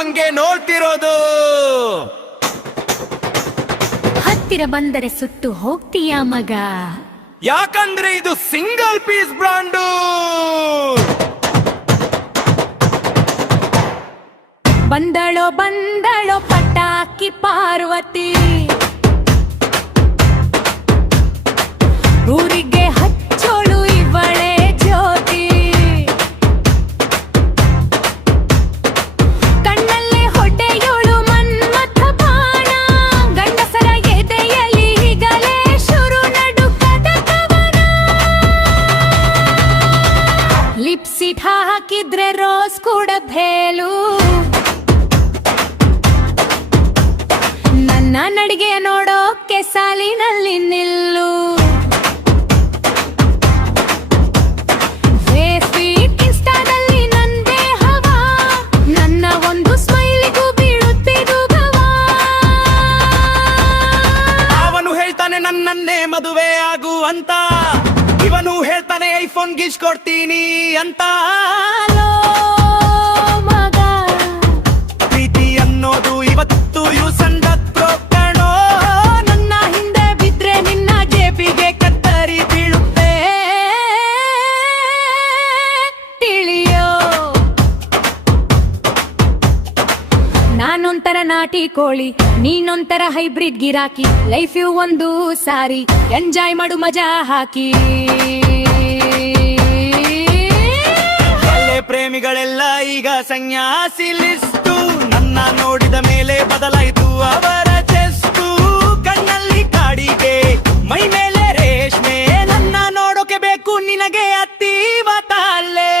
ಹಂಗೆ ನೋಡ್ತಿರೋದು. ಹತ್ತಿರ ಬಂದರೆ ಸುಟ್ಟು ಹೋಗ್ತೀಯ ಮಗ, ಯಾಕಂದ್ರೆ ಇದು ಸಿಂಗಲ್ ಪೀಸ್ ಬ್ರಾಂಡು. ಬಂದಳೋ ಬಂದಳೋ ಪಟಾಕಿ ಪಾರ್ವತಿ, ಊರಿಗೆ ಹಚ್ಚೋಳು ಇವಳೆ ಜ್ಯೋತಿ. ಕಣ್ಣಲ್ಲೇ ಹೊಡೆಯೋಳು ಮನ್ಮಥ ಬಾಣ, ಗಂಡಸರ ಎದೆಯಲ್ಲಿ ಈಗಲೇ ಶುರು ನಡುಕದ ಕವನ. ಲಿಪ್ಸಿಟ್ ಹಾಕಿದ್ರೆ ರೋಸ್ ಕೂಡ ಭೇಲು, ನನ್ನ ನಡಿಗೆ ನೋಡೋಕೆ ಸಾಲಿನಲ್ಲಿ ನಿಲ್ಲು. ಫೇಸ್ಬುಕ್ ಇನ್ಸ್ಟಾದಲ್ಲಿ ನಂದೇ ಹವಾ, ನನ್ನ ಒಂದು ಸ್ಮೈಲಿಗೂ ಬೀಳುತ್ತಿದು ಗವಾ. ಅವನು ಹೇಳ್ತಾನೆ ನನ್ನನ್ನೇ ಮದುವೆ ಆಗು ಅಂತ, ಇವನು ಹೇಳ್ತಾನೆ ಐಫೋನ್ ಗೀಸ್ಕೊಡ್ತೀನಿ ಅಂತ. ಮಗ ಪ್ರೀತಿ ಅನ್ನೋದು ಇವತ್ತು ಯೂಸ್ ಅಂಡ್ ಥ್ರೋ ಕಣೋ. ನನ್ನ ಹಿಂದೆ ಬಿದ್ರೆ ನಿನ್ನ ಜೇಬಿಗೆ ಕತ್ತರಿ ಬೀಳುತ್ತೆ ತಿಳಿಯೋ. ನಾನೊಂಥರ ನಾಟಿ ಕೋಳಿ, ನೀನೊಂಥರ ಹೈಬ್ರಿಡ್ ಗಿರಾಕಿ. ಲೈಫ್ ಯು ಒಂದು ಸಾರಿ, ಎಂಜಾಯ್ ಮಾಡು ಮಜಾ ಹಾಕಿ. ಹಳೆ ಪ್ರೇಮಿಗಳೆಲ್ಲ ಈಗ ಸನ್ಯಾಸಿ ಲಿಸ್ಟು, ನನ್ನ ನೋಡಿದ ಮೇಲೆ ಬದಲಾಯಿತು ಅವರ ಚೆಸ್ಟು. ಕಣ್ಣಲ್ಲಿ ಕಾಡಿಗೆ, ಮೈ ಮೇಲೆ ರೇಷ್ಮೆ, ನನ್ನ ನೋಡೋಕೆ ಬೇಕು ನಿನಗೆ ಅತೀವ ತಾಳೆ.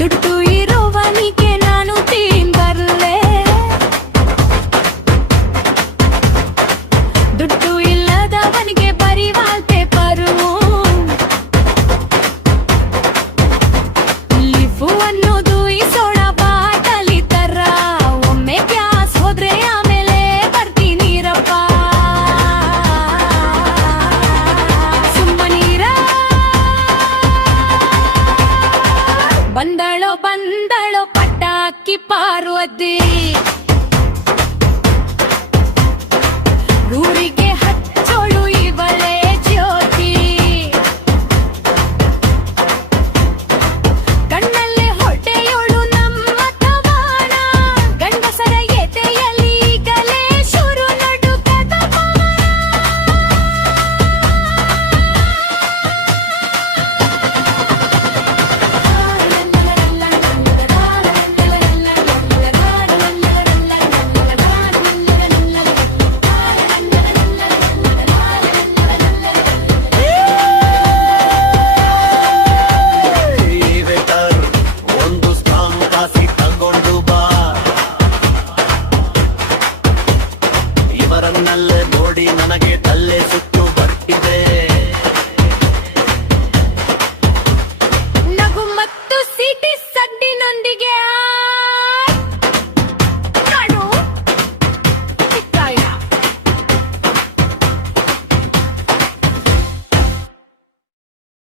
ದುಡ್ಡು ಇರುವನಿಗೆ ನಾನು ತೀನ್ ಬರ್ಲೆ, ದುಡ್ಡು ಇಲ್ಲದವನಿಗೆ ಬರೀ ವಾಲ್ಪೇಪರು. ಲಿಫು ಅನ್ನೋದು ಈ ಸೋಡಾ ಬಾಟಲಿ ತರ, ಒಮ್ಮೆ ಗ್ಯಾಸ್ ಹೋದ್ರೆ ಆಮೇಲೆ ಬರ್ತೀನಿರಪ್ಪ. ಸುಮ್ಮನೀರ ಬಂದಳೋ ಬಂದಳೋ ಪಟಾಕಿ ಪಾರ್ವತಿ.